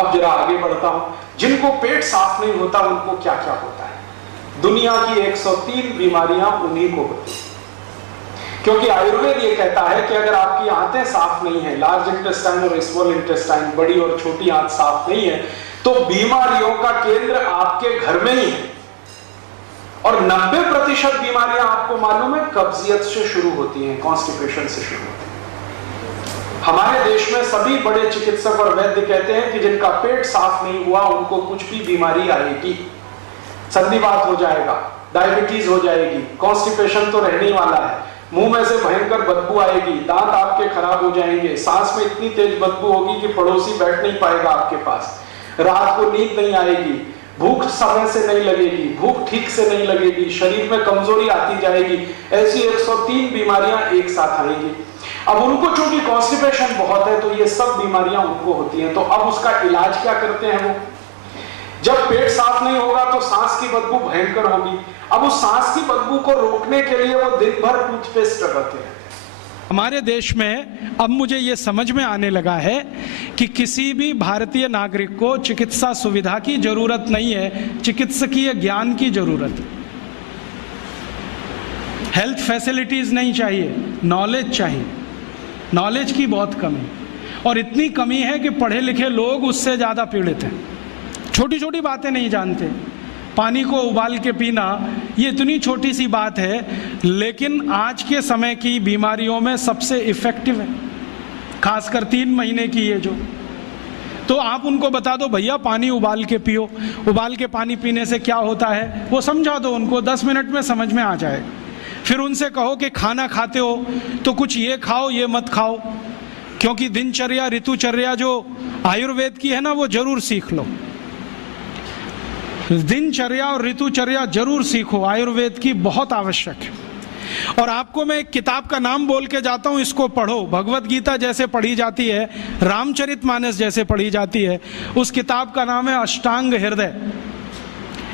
अब जरा आगे बढ़ता हूं, जिनको पेट साफ नहीं होता उनको क्या क्या होता है। दुनिया की 103 बीमारियां उन्हीं को होती है, क्योंकि आयुर्वेद ये कहता है कि अगर आपकी आंतें साफ नहीं है, लार्ज इंटेस्टाइन और स्मॉल इंटेस्टाइन, बड़ी और छोटी आंत साफ नहीं है, तो बीमारियों का केंद्र आपके घर में ही है। और 90% बीमारियां आपको मालूम है कब्जियत से शुरू होती हैं, कॉन्स्टिपेशन से शुरू होती हैं। हमारे देश में सभी बड़े चिकित्सक और वैद्य कहते हैं कि जिनका पेट साफ नहीं हुआ उनको कुछ भी बीमारी आएगी, संधिवात हो जाएगा, डायबिटीज हो जाएगी, कॉन्स्टिपेशन तो रहने वाला है, मुंह में से भयंकर बदबू आएगी, दांत आपके खराब हो जाएंगे, सांस में इतनी तेज बदबू होगी कि पड़ोसी बैठ नहीं पाएगा आपके पास, रात को नींद नहीं आएगी, भूख समय से नहीं लगेगी, भूख ठीक से नहीं लगेगी, शरीर में कमजोरी आती जाएगी। ऐसी 103 बीमारियां एक साथ आएंगी। अब उनको चूंकि कॉन्स्टिपेशन बहुत है तो ये सब बीमारियां उनको होती हैं। तो अब उसका इलाज क्या करते हैं वो? जब पेट साफ नहीं होगा तो सांस की बदबू भयंकर होगी। अब उस सांस की बदबू को रोकने के लिए वो दिन भर टूथपेस्ट लगाते हैं। हमारे देश में अब मुझे ये समझ में आने लगा है कि किसी भी भारतीय नागरिक को चिकित्सा सुविधा की जरूरत नहीं है, चिकित्सकीय ज्ञान की जरूरत है। हेल्थ फैसिलिटीज नहीं चाहिए, नॉलेज चाहिए। नॉलेज की बहुत कमी, और इतनी कमी है कि पढ़े लिखे लोग उससे ज़्यादा पीड़ित हैं। छोटी छोटी बातें नहीं जानते। पानी को उबाल के पीना ये इतनी छोटी सी बात है, लेकिन आज के समय की बीमारियों में सबसे इफेक्टिव है, खासकर 3 महीने की ये जो। तो आप उनको बता दो भैया पानी उबाल के पियो, उबाल के पानी पीने से क्या होता है वो समझा दो उनको, 10 मिनट में समझ में आ जाएगा। फिर उनसे कहो कि खाना खाते हो तो कुछ ये खाओ ये मत खाओ, क्योंकि दिनचर्या ऋतुचर्या जो आयुर्वेद की है ना वो जरूर सीख लो। दिनचर्या और ऋतुचर्या जरूर सीखो, आयुर्वेद की बहुत आवश्यक है। और आपको मैं एक किताब का नाम बोल के जाता हूं, इसको पढ़ो। भगवत गीता जैसे पढ़ी जाती है, रामचरितमानस जैसे पढ़ी जाती है, उस किताब का नाम है अष्टांग हृदय।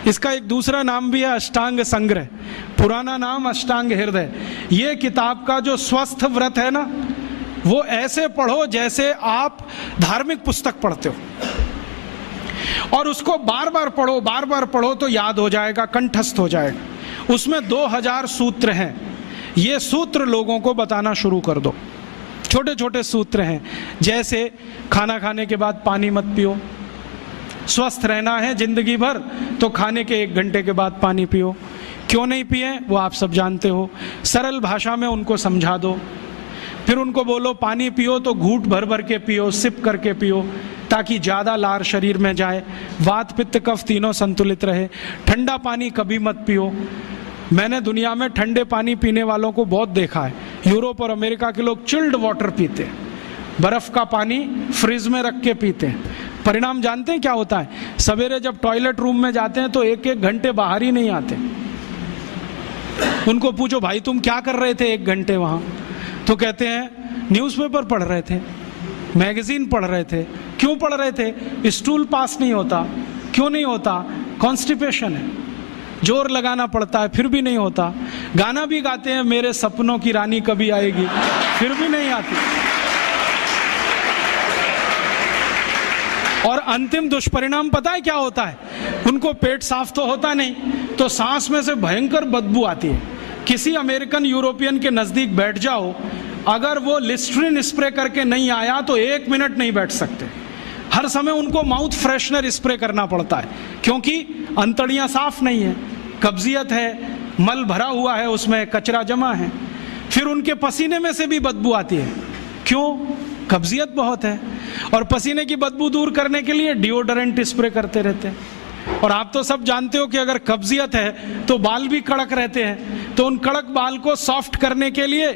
इसका एक दूसरा नाम भी है अष्टांग संग्रह, पुराना नाम अष्टांग हृदय। ये किताब का जो स्वस्थ व्रत है ना, वो ऐसे पढ़ो जैसे आप धार्मिक पुस्तक पढ़ते हो, और उसको बार बार पढ़ो तो याद हो जाएगा, कंठस्थ हो जाएगा। उसमें 2000 सूत्र हैं। ये सूत्र लोगों को बताना शुरू कर दो। छोटे छोटे सूत्र हैं, जैसे खाना खाने के बाद पानी मत पियो, स्वस्थ रहना है जिंदगी भर तो खाने के 1 घंटे के बाद पानी पियो। क्यों नहीं पिए वो आप सब जानते हो, सरल भाषा में उनको समझा दो। फिर उनको बोलो पानी पियो तो घूंट भर भर के पियो, सिप करके पियो, ताकि ज़्यादा लार शरीर में जाए, वात पित्त कफ तीनों संतुलित रहे। ठंडा पानी कभी मत पियो। मैंने दुनिया में ठंडे पानी पीने वालों को बहुत देखा है। यूरोप और अमेरिका के लोग चिल्ड वाटर पीते हैं, बर्फ़ का पानी फ्रिज में रख के पीते हैं। परिणाम जानते हैं क्या होता है? सवेरे जब टॉयलेट रूम में जाते हैं तो 1-1 घंटे बाहर ही नहीं आते। उनको पूछो भाई तुम क्या कर रहे थे 1 घंटे वहाँ? तो कहते हैं न्यूज़पेपर पढ़ रहे थे, मैगजीन पढ़ रहे थे। क्यों पढ़ रहे थे? स्टूल पास नहीं होता। क्यों नहीं होता? कॉन्स्टिपेशन है, जोर लगाना पड़ता है फिर भी नहीं होता। गाना भी गाते हैं मेरे सपनों की रानी कभी आएगी, फिर भी नहीं आती। और अंतिम दुष्परिणाम पता है क्या होता है? उनको पेट साफ तो होता नहीं, तो सांस में से भयंकर बदबू आती है। किसी अमेरिकन यूरोपियन के नजदीक बैठ जाओ, अगर वो लिस्ट्रीन स्प्रे करके नहीं आया तो 1 मिनट नहीं बैठ सकते। हर समय उनको माउथ फ्रेशनर स्प्रे करना पड़ता है, क्योंकि अंतड़ियां साफ नहीं है, कब्जियत है, मल भरा हुआ है, उसमें कचरा जमा है। फिर उनके पसीने में से भी बदबू आती है। क्यों? कब्जियत बहुत है। और पसीने की बदबू दूर करने के लिए डिओडोरेंट स्प्रे करते रहते हैं। और आप तो सब जानते हो कि अगर कब्जियत है तो बाल भी कड़क रहते हैं, तो उन कड़क बाल को सॉफ्ट करने के लिए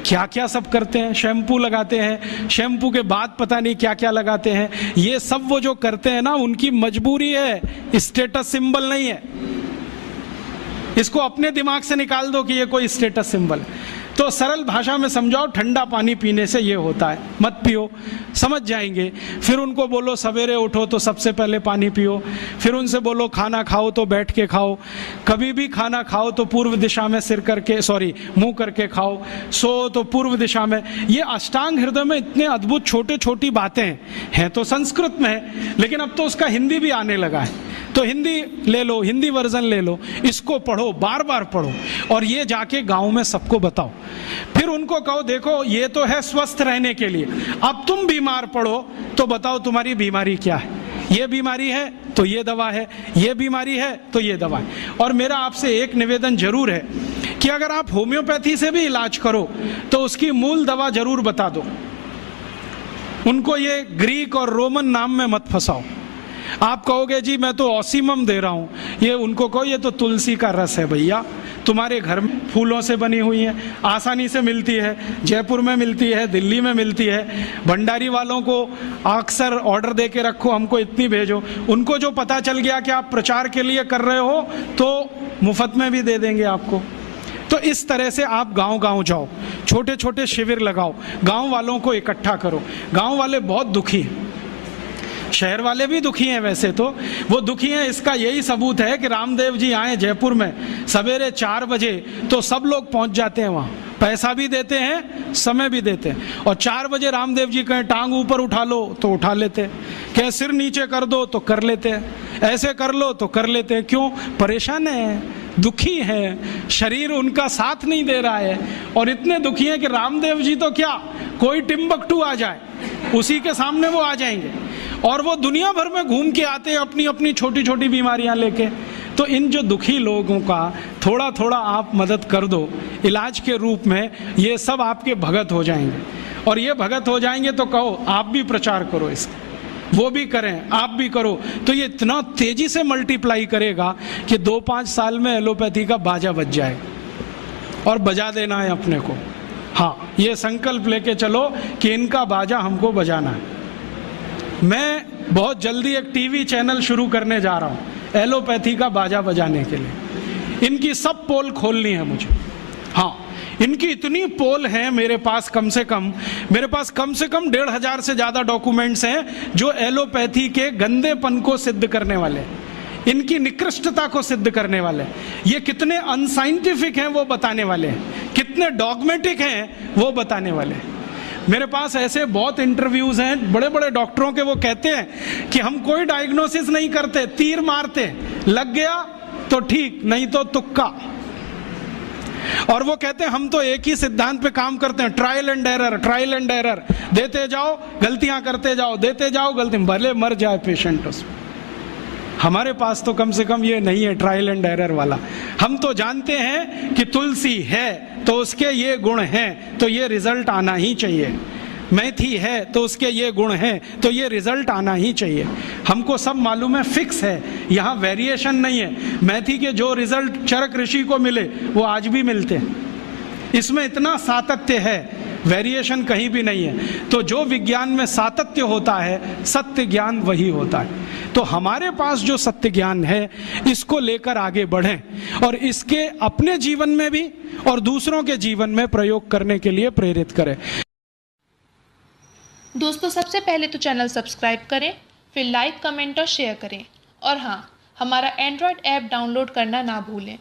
क्या क्या सब करते हैं। शैम्पू लगाते हैं, शैम्पू के बाद पता नहीं क्या क्या लगाते हैं। ये सब वो जो करते हैं ना, उनकी मजबूरी है, स्टेटस सिंबल नहीं है। इसको अपने दिमाग से निकाल दो कि ये कोई स्टेटस सिंबल है। तो सरल भाषा में समझाओ, ठंडा पानी पीने से ये होता है, मत पियो, समझ जाएंगे। फिर उनको बोलो सवेरे उठो तो सबसे पहले पानी पियो। फिर उनसे बोलो खाना खाओ तो बैठ के खाओ, कभी भी खाना खाओ तो पूर्व दिशा में मुंह करके खाओ, सो तो पूर्व दिशा में। ये अष्टांग हृदय में इतने अद्भुत छोटे छोटी बातें हैं तो संस्कृत में है, लेकिन अब तो उसका हिंदी भी आने लगा है, तो हिंदी ले लो, हिंदी वर्जन ले लो, इसको पढ़ो, बार बार पढ़ो और ये जाके गांव में सबको बताओ। फिर उनको कहो देखो ये तो है स्वस्थ रहने के लिए, अब तुम बीमार पड़ो तो बताओ तुम्हारी बीमारी क्या है, ये बीमारी है तो ये दवा है, ये बीमारी है तो ये दवा है। और मेरा आपसे एक निवेदन जरूर है कि अगर आप होम्योपैथी से भी इलाज करो तो उसकी मूल दवा जरूर बता दो, उनको ये ग्रीक और रोमन नाम में मत फंसाओ। आप कहोगे जी मैं तो ऑसीमम दे रहा हूँ, ये उनको कहो ये तो तुलसी का रस है भैया, तुम्हारे घर में फूलों से बनी हुई है, आसानी से मिलती है, जयपुर में मिलती है, दिल्ली में मिलती है। भंडारी वालों को अक्सर ऑर्डर दे के रखो, हमको इतनी भेजो, उनको जो पता चल गया कि आप प्रचार के लिए कर रहे हो तो मुफ्त में भी दे देंगे आपको। तो इस तरह से आप गांव गांव जाओ, छोटे छोटे शिविर लगाओ, गांव वालों को इकट्ठा करो। गांव वाले बहुत दुखी हैं, शहर वाले भी दुखी हैं, वैसे तो वो दुखी हैं, इसका यही सबूत है कि रामदेव जी आए जयपुर में सवेरे 4 बजे तो सब लोग पहुंच जाते हैं वहाँ, पैसा भी देते हैं, समय भी देते हैं। और 4 बजे रामदेव जी कहें टांग ऊपर उठा लो तो उठा लेते हैं, कहें सिर नीचे कर दो तो कर लेते हैं, ऐसे कर लो तो कर लेते हैं। क्यों? परेशान है, दुखी है, शरीर उनका साथ नहीं दे रहा है, और इतने दुखी हैं कि रामदेव जी तो क्या, कोई टिम्बकटू आ जाए उसी के सामने वो आ जाएंगे, और वो दुनिया भर में घूम के आते हैं अपनी अपनी छोटी छोटी बीमारियां लेके। तो इन जो दुखी लोगों का थोड़ा थोड़ा आप मदद कर दो इलाज के रूप में, ये सब आपके भगत हो जाएंगे। और ये भगत हो जाएंगे तो कहो आप भी प्रचार करो इसका, वो भी करें, आप भी करो, तो ये इतना तेजी से मल्टीप्लाई करेगा कि 2-5 साल में एलोपैथी का बाजा बज जाएगा। और बजा देना है अपने को, हाँ, ये संकल्प लेके चलो कि इनका बाजा हमको बजाना है। मैं बहुत जल्दी एक टीवी चैनल शुरू करने जा रहा हूँ एलोपैथी का बाजा बजाने के लिए। इनकी सब पोल खोलनी है मुझे, हाँ, इनकी इतनी पोल हैं मेरे पास, कम से कम 1,500 से ज़्यादा डॉक्यूमेंट्स हैं जो एलोपैथी के गंदेपन को सिद्ध करने वाले, इनकी निकृष्टता को सिद्ध करने वाले, ये कितने अनसाइंटिफिक हैं वो बताने वाले हैं, कितने डॉगमेटिक हैं वो बताने वाले हैं। मेरे पास ऐसे बहुत इंटरव्यूज हैं बड़े बड़े डॉक्टरों के, वो कहते हैं कि हम कोई डायग्नोसिस नहीं करते, तीर मारते, लग गया तो ठीक, नहीं तो तुक्का। और वो कहते हैं हम तो एक ही सिद्धांत पे काम करते हैं, ट्रायल एंड एरर, देते जाओ गलतियां करते जाओ, देते जाओ गलती, भले मर जाए पेशेंट उसमें। हमारे पास तो कम से कम ये नहीं है ट्रायल एंड एरर वाला। हम तो जानते हैं कि तुलसी है तो उसके ये गुण हैं तो ये रिजल्ट आना ही चाहिए, मेथी है तो उसके ये गुण हैं तो ये रिजल्ट आना ही चाहिए। हमको सब मालूम है, फिक्स है, यहाँ वेरिएशन नहीं है। मेथी के जो रिजल्ट चरक ऋषि को मिले वो आज भी मिलते हैं, इसमें इतना सातत्य है, वेरिएशन कहीं भी नहीं है। तो जो विज्ञान में सातत्य होता है, सत्य ज्ञान वही होता है। तो हमारे पास जो सत्य ज्ञान है इसको लेकर आगे बढ़ें और इसके अपने जीवन में भी और दूसरों के जीवन में प्रयोग करने के लिए प्रेरित करें। दोस्तों, सबसे पहले तो चैनल सब्सक्राइब करें, फिर लाइक, कमेंट और शेयर करें, और हाँ, हमारा एंड्रॉयड ऐप डाउनलोड करना ना भूलें।